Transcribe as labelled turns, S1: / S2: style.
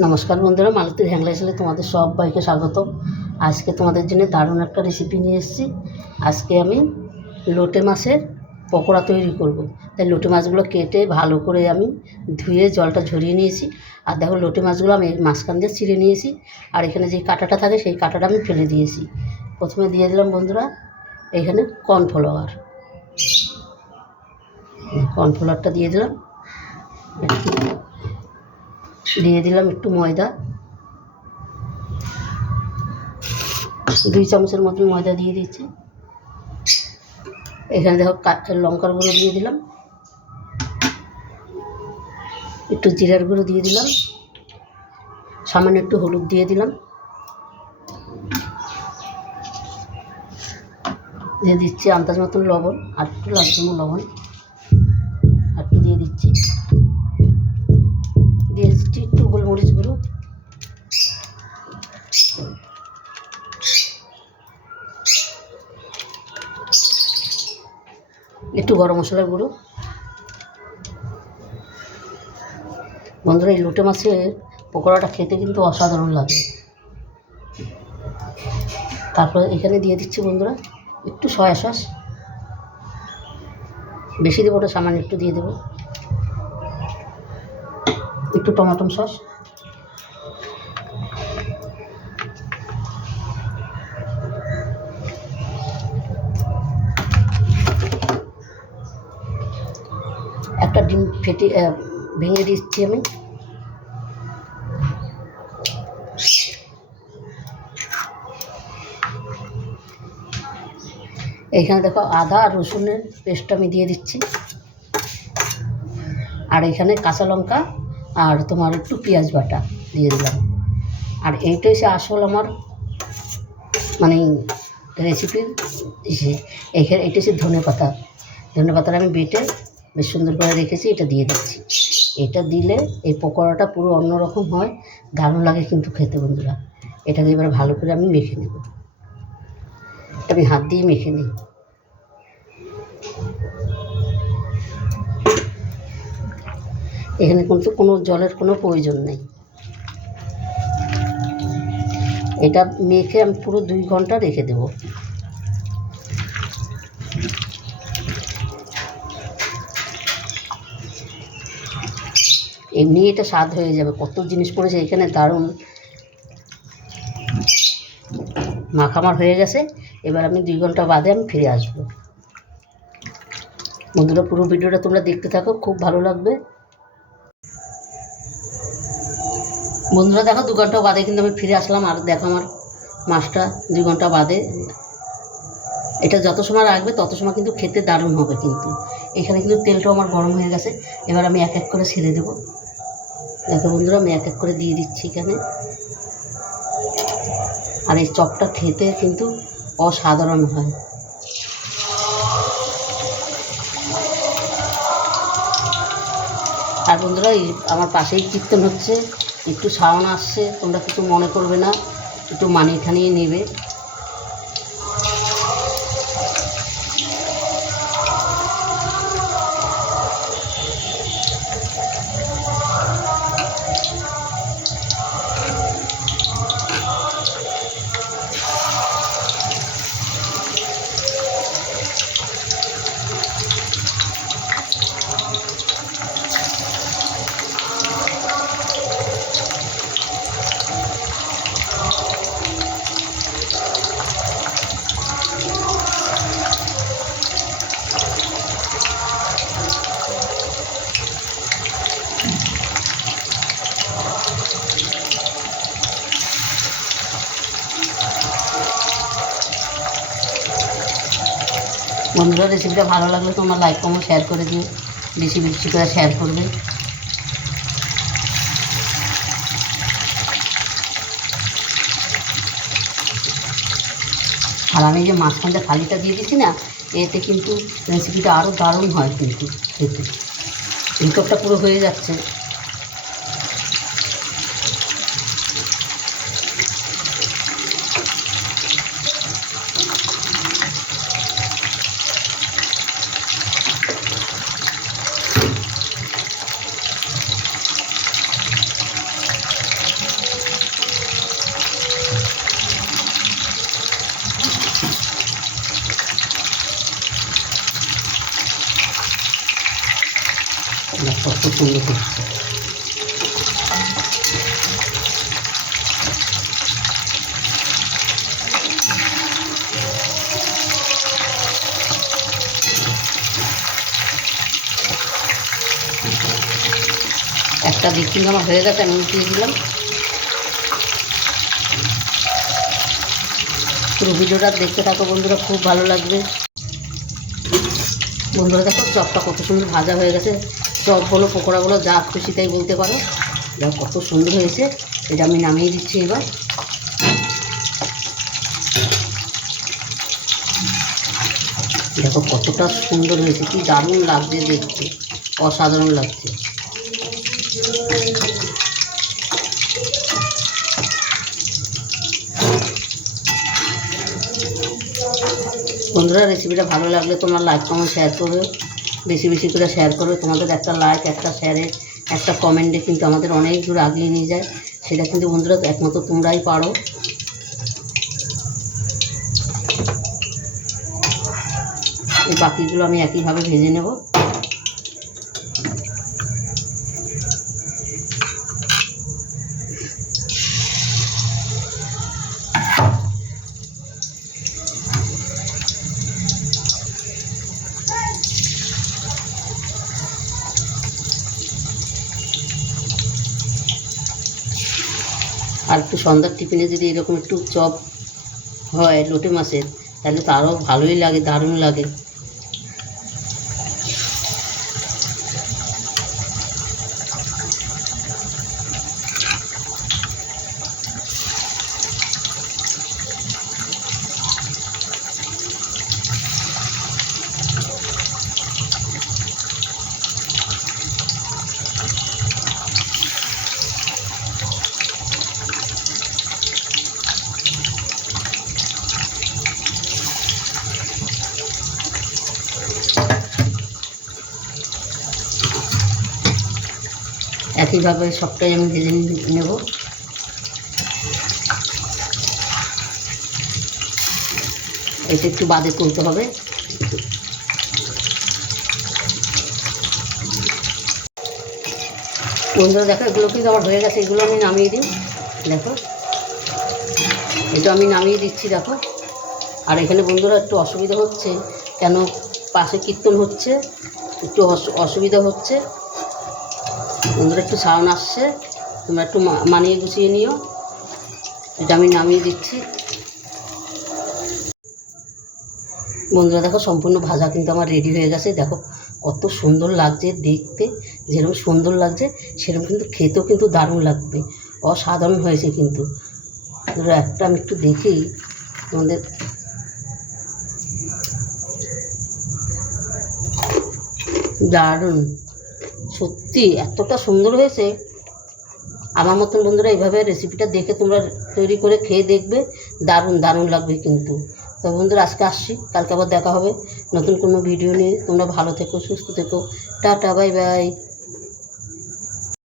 S1: নমস্কার বন্ধুরা মালতীর হ্যাংলা হিসেবে তোমাদের সবাইকে স্বাগত আজকে তোমাদের জন্য দারুণ একটা রেসিপি নিয়ে এসেছি। আজকে আমি লোটে মাছের পকোড়া তৈরি করব। তাই লোটে মাছগুলো কেটে ভালো করে আমি ধুয়ে জলটা ঝরিয়ে নিয়েছি। আর দেখো, লোটে মাছগুলো আমি মাঝখান দিয়ে ছিঁড়ে নিয়েছি। আর এখানে যে কাঁটাটা থাকে, সেই কাঁটাটা আমি ফেলে দিয়েছি। প্রথমে দিয়ে দিলাম বন্ধুরা, এখানে কর্নফ্লাওয়ার। কর্নফ্লাওয়ারটা দিয়ে দিলাম। দিয়ে দিলাম একটু ময়দা। দুই চামচের মতন ময়দা দিয়ে দিচ্ছি এখানে দেখো কা- লঙ্কার গুঁড়ো দিয়ে দিলাম। একটু জিরার গুঁড়ো দিয়ে দিলাম। সামান্য একটু হলুদ দিয়ে দিলাম। দিয়ে দিচ্ছি আন্দাজ মতন লবণ আর একটু লাগছে লবণ। একটু গরম মশলার গুঁড়ো। বন্ধুরা, এই লোটে মাছের পকোড়াটা খেতে কিন্তু অসাধারণ লাগে। তারপর এখানে দিয়ে দিচ্ছি বন্ধুরা, একটু সয়া সস। বেশি দেবো ওটা সামান্য একটু দিয়ে দেবো। একটু টমাটো সস। একটা ডিম ফেটে ভেঙে দিচ্ছি আমি। এইখানে দেখো আদা আর রসুনের পেস্ট আমি দিয়ে দিচ্ছি। আর এখানে কাঁচা লঙ্কা আর তোমার একটু পেঁয়াজ বাটা দিয়ে দিলাম। আর এইটা হচ্ছে আসল আমার মানে রেসিপির এখানে এটা হচ্ছে ধনে পাতা ধনে পাতাটা আমি বেটে বেশ সুন্দর করে রেখেছি, এটা দিয়ে দিচ্ছি। এটা দিলে এই পকোড়াটা পুরো অন্যরকম হয়, দারুণ লাগে কিন্তু খেতে বন্ধুরা। এটাকে এবার ভালো করে আমি মেখে নেব। আমি হাত দিয়ে মেখে নিই। এখানে কিন্তু কোনো জলের কোনো প্রয়োজন নেই। এটা মেখে আমি পুরো দুই ঘণ্টা রেখে দেবো। এমনি এটা স্বাদ হয়ে যাবে। কত জিনিস পড়েছে এখানে, দারুণ। মাখামার হয়ে গেছে। এবার আমি দুই ঘণ্টা বাদে আমি ফিরে আসব। বন্ধুরা, পুরো ভিডিওটা তোমরা দেখতে থাকো, খুব ভালো লাগবে। বন্ধুরা, দেখো দু ঘণ্টা বাদে কিন্তু আমি ফিরে আসলাম। আর দেখো আমার মাছটা দুই ঘণ্টা বাদে। এটা যত সময় রাখবে, তত সময় কিন্তু খেতে দারুণ হবে কিন্তু। এখানে কিন্তু তেলটাও আমার গরম হয়ে গেছে। এবার আমি এক এক করে ছেড়ে দেবো। দেখো বন্ধুরা, আমি এক এক করে দিয়ে দিচ্ছি এখানে। আর এই চপটা খেতে কিন্তু অসাধারণ হয়। আর বন্ধুরা আমার পাশেই কীর্তন হচ্ছে। একটু সাউন্ড আসছে, তোমরা কিছু মনে করবে না, একটু মানিয়ে ঠানিয়ে নেবে। বন্ধুরা রেসিপিটা ভালো লাগলে তোমরা লাইক কমেন্ট শেয়ার করে দিও। বেশি বেশি করে শেয়ার করবে। আর আমি যে মাঝখানটা থালিটা দিয়ে দিচ্ছি না, এতে কিন্তু রেসিপিটা আরও দারুণ হয় কিন্তু খেতে। ভিতরটা পুরো হয়ে যাচ্ছে। একটা দিক আমার হয়ে গেছে, আমি উঠিয়ে দিলাম। পুরো ভিডিওটা দেখতে থাকো বন্ধুরা, খুব ভালো লাগবে। বন্ধুরা দেখো, চপটা কত সুন্দর ভাজা হয়ে গেছে। চপ বলো, পকোড়া বলো, যা খুশি তাই বলতে পারো। দেখো কত সুন্দর হয়েছে, এটা আমি নামিয়ে দিচ্ছি এবার। দেখো কতটা সুন্দর হয়েছে, কি দারুণ লাগছে দেখতে, অসাধারণ লাগছে। বন্ধুরা রেসিপিটা ভালো লাগলে তোমরা লাইক কমেন্ট শেয়ার করবে। বেশি বেশি করে শেয়ার করবে তোমাদের একটা লাইক একটা শেয়ারে একটা কমেন্টে কিন্তু আমাদের অনেক দূর আগিয়ে নিয়ে যায়। সেটা কিন্তু বন্ধুরা একমাত্র তোমরাই পারো। এই বাকিগুলো আমি একইভাবে ভেজে নেব। আর একটু সন্ধ্যার টিফিনে যদি এরকম একটু চপ হয় লোটে মাছের, তাহলে তো আরও ভালোই লাগে, দারুণ লাগে। একইভাবে সবটাই আমি ভেজে নেব। এটা একটু বাদে তুলতে হবে। বন্ধুরা, দেখো, এগুলো কিন্তু আমার হয়ে গেছে, এগুলো আমি নামিয়ে দিই। দেখো, এটা আমি নামিয়ে দিচ্ছি, দেখো। আর এখানে বন্ধুরা, একটু অসুবিধা হচ্ছে, কেন পাশে কীর্তন হচ্ছে, একটু অসু- অসুবিধা হচ্ছে। বন্ধুরা, একটু সাউন্ড আসছে। তোমরা একটু মানিয়ে গুছিয়ে নিও। এটা আমি নামিয়ে দিচ্ছি। বন্ধুরা, দেখো সম্পূর্ণ ভাজা কিন্তু আমার রেডি হয়ে গেছে। দেখো কত সুন্দর লাগছে দেখতে। যেরকম সুন্দর লাগছে, সেরকম কিন্তু খেতেও কিন্তু দারুণ লাগবে। অসাধারণ হয়েছে কিন্তু। একটা আমি একটু দেখি আমাদের দারুণ। সত্যি, এতটা সুন্দর হয়েছে। আমার মতন বন্ধুরা, এইভাবে রেসিপিটা দেখে তোমরা তৈরি করে খেয়ে দেখবে। দারুণ দারুণ লাগবে কিন্তু। তো বন্ধুরা, আজকে আসছি। কালকে আবার দেখা হবে। নতুন কোনো ভিডিও নিয়ে। তোমরা ভালো থেকো, সুস্থ থেকো। Tata bye bye